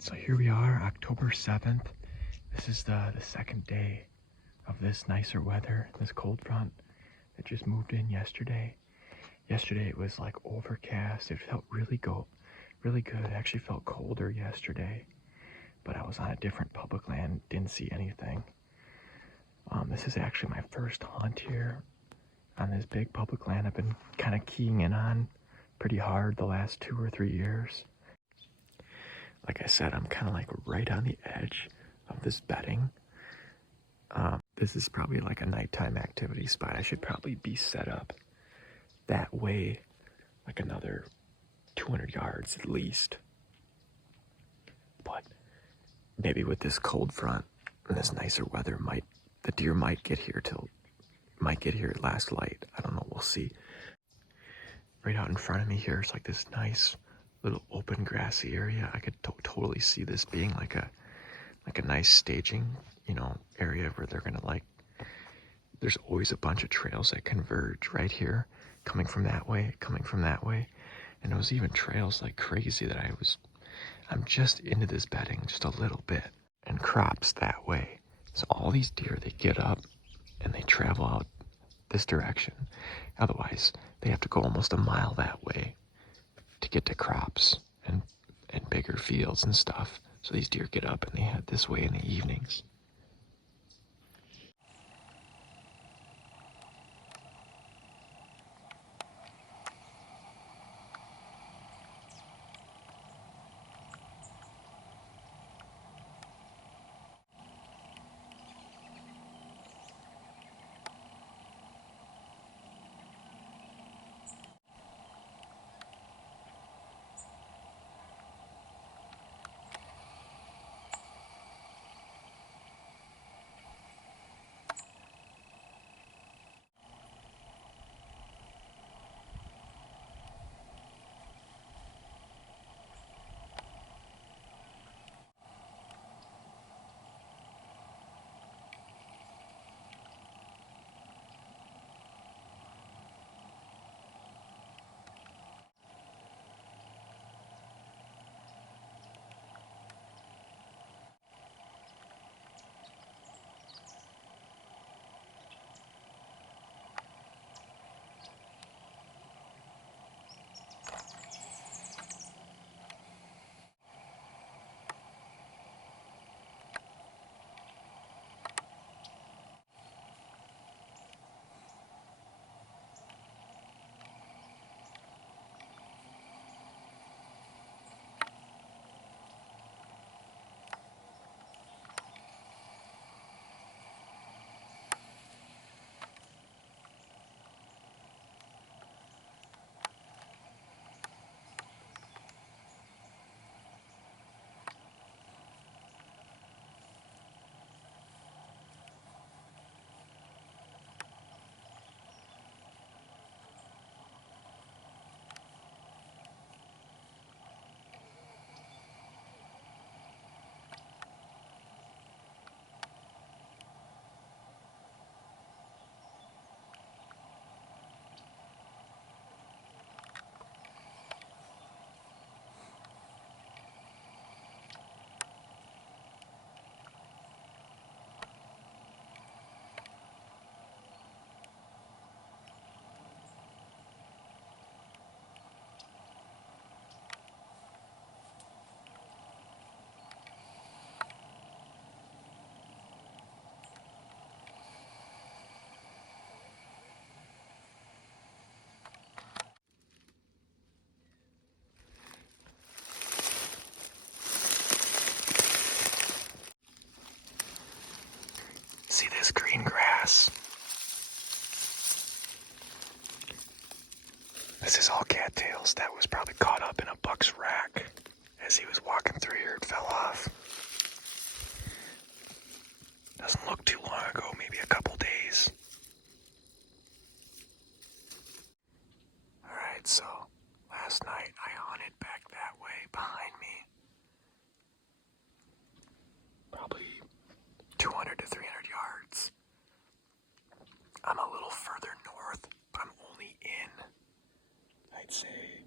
Alright, so here we are, October 7th. This is the second day of this nicer weather, this cold front that just moved in yesterday. Yesterday it was like overcast. It felt really good. It actually felt colder yesterday, but I was on a different public land, didn't see anything. This is actually my first hunt here on this big public land. I've been kind of keying in on pretty hard the last 2 or 3 years. Like I said, I'm kind of like right on the edge of this bedding. This is probably like a nighttime activity spot. I should probably be set up that way, like another 200 yards at least. But maybe with this cold front and this nicer weather, the deer might get here at last light. I don't know, we'll see. Right out in front of me here is like this nice little open grassy area. I could totally see this being like a nice staging, area where they're gonna there's always a bunch of trails that converge right here, coming from that way. And there was even trails like crazy that I'm just into this bedding just a little bit, and crops that way. So all these deer, they get up and they travel out this direction. Otherwise, they have to go almost a mile that way to get to crops and bigger fields and stuff. So these deer get up and they head this way in the evenings. See this green grass? This is all cattails that was probably caught up in a buck's rack as he was walking through here. It fell off. Doesn't look too long ago, maybe a couple days. Alright, so last night I hunted back that way behind me. Probably 200 to 300 yards. I'm a little further north, but I'm only in, I'd say,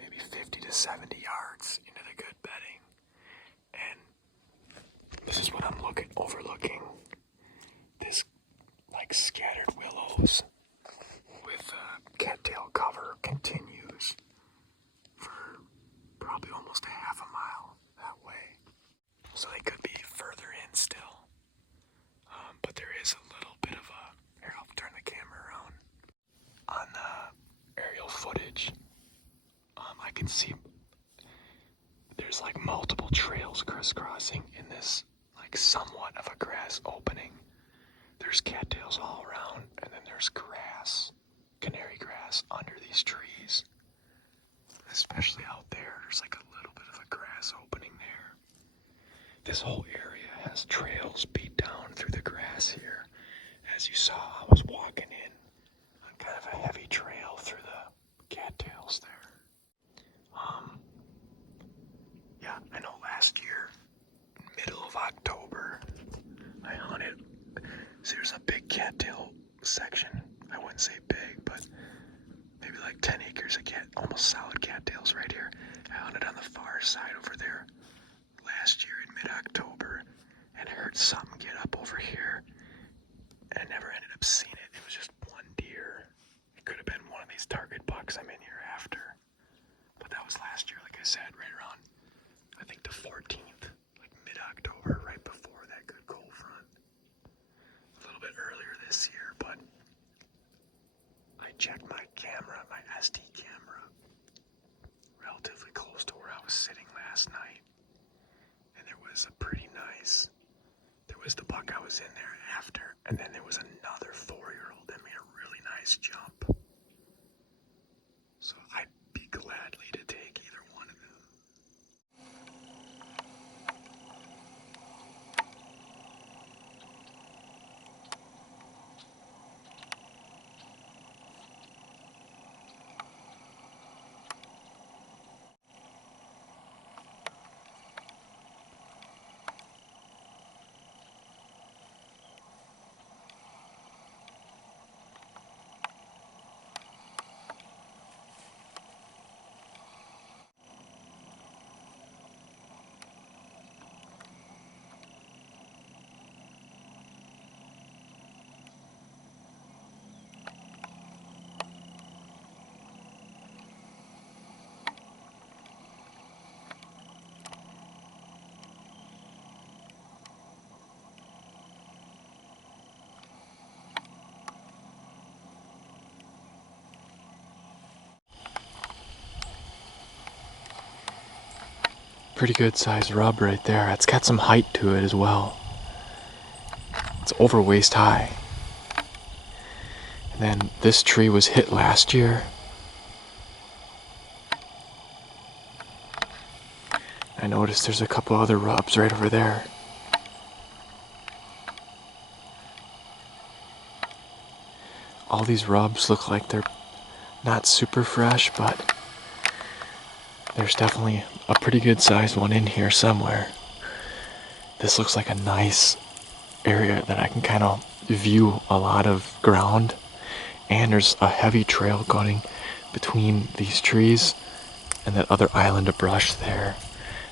maybe 50 to 70 yards into the good bedding. can see there's like multiple trails crisscrossing in this like somewhat of a grass opening. There's cattails all around, and then there's grass, canary grass under these trees. Especially out there, there's like a little bit of a grass opening there. This whole area has trails beat down through the grass here. As you saw, I was walking in on kind of a heavy trail through the cattails there. Yeah, I know last year, middle of October, I hunted. See, there's a big cattail section. I wouldn't say big, but maybe like 10 acres of almost solid cattails right here. I hunted on the far side over there last year in mid-October, and I heard something get up over here, and I never ended up seeing it. It was just one deer. It could have been one of these target bucks I'm in here after. But that was last year, like I said, right around, I think the 14th, like mid-October, right before that good cold front. A little bit earlier this year, but I checked my camera, my SD camera, relatively close to where I was sitting last night. And there was a pretty nice, there was the buck I was in there after, and then there was another 4-year-old that made a really nice jump. So I'd be gladly to take either one of them. Pretty good sized rub right there. It's got some height to it as well. It's over waist high. And then this tree was hit last year. I noticed there's a couple other rubs right over there. All these rubs look like they're not super fresh, but there's definitely a pretty good sized one in here somewhere. This looks like a nice area that I can kind of view a lot of ground, and there's a heavy trail going between these trees and that other island of brush there.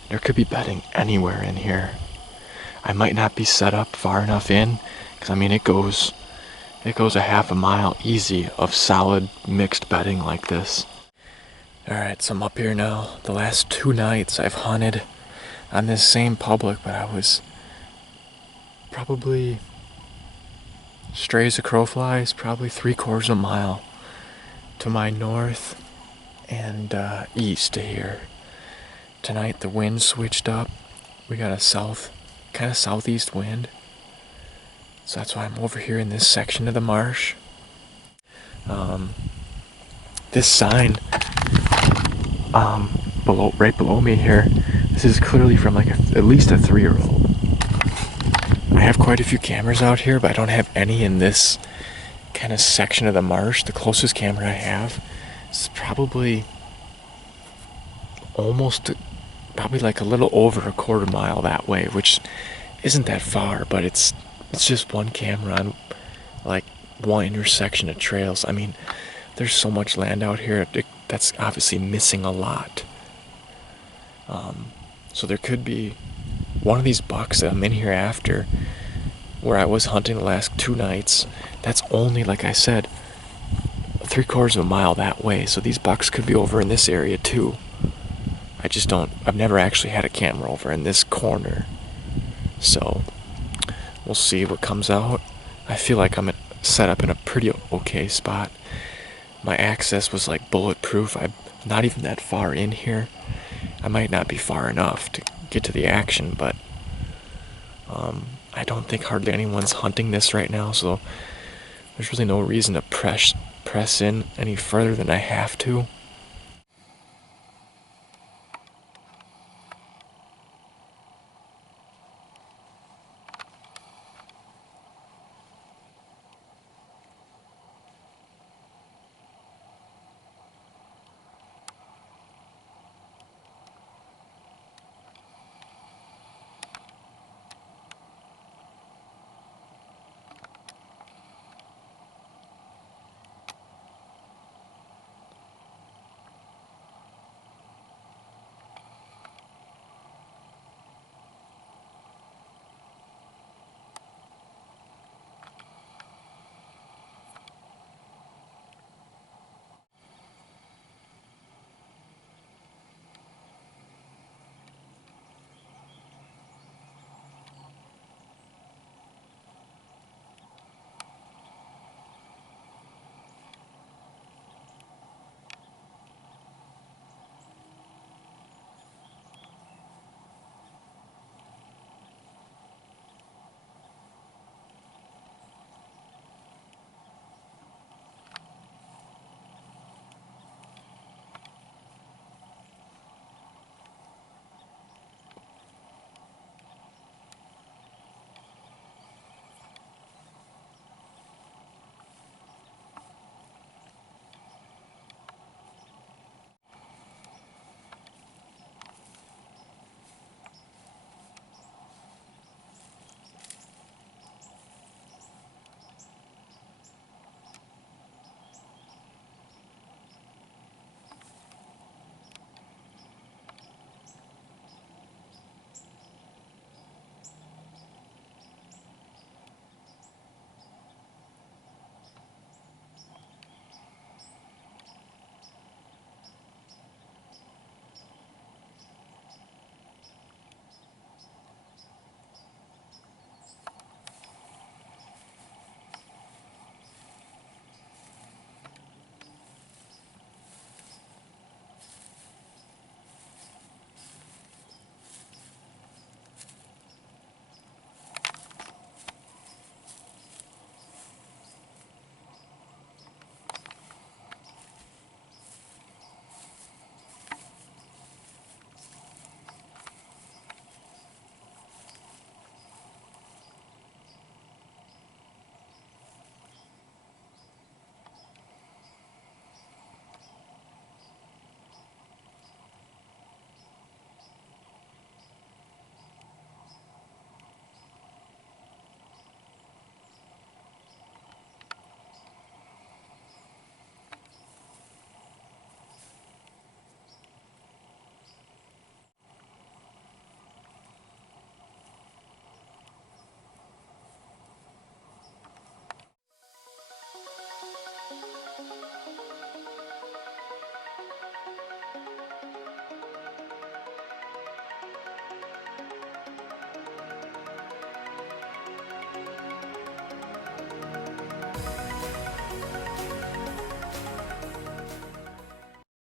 There could be bedding anywhere in here. I might not be set up far enough in, because I mean it goes a half a mile easy of solid mixed bedding like this. Alright, so I'm up here now. The last 2 nights I've hunted on this same public, but I was probably, stray as a crow flies, probably 3/4 of a mile to my north and east of here. Tonight the wind switched up. We got a kind of southeast wind. So that's why I'm over here in this section of the marsh. This sign right below me here, this is clearly from like at least a 3-year-old. I have quite a few cameras out here, but I don't have any in this kind of section of the marsh. The closest camera I have is probably like a little over a 1/4 mile that way, which isn't that far, but it's just one camera on like one intersection of trails. I mean, there's so much land out here that's obviously missing a lot. So there could be one of these bucks that I'm in here after, where I was hunting the last 2 nights. That's only, like I said, 3/4 of a mile that way. So these bucks could be over in this area too. I've never actually had a camera over in this corner. So we'll see what comes out. I feel like I'm set up in a pretty okay spot. My access was like bulletproof. not even that far in here. I might not be far enough to get to the action, but I don't think hardly anyone's hunting this right now, so there's really no reason to press in any further than I have to.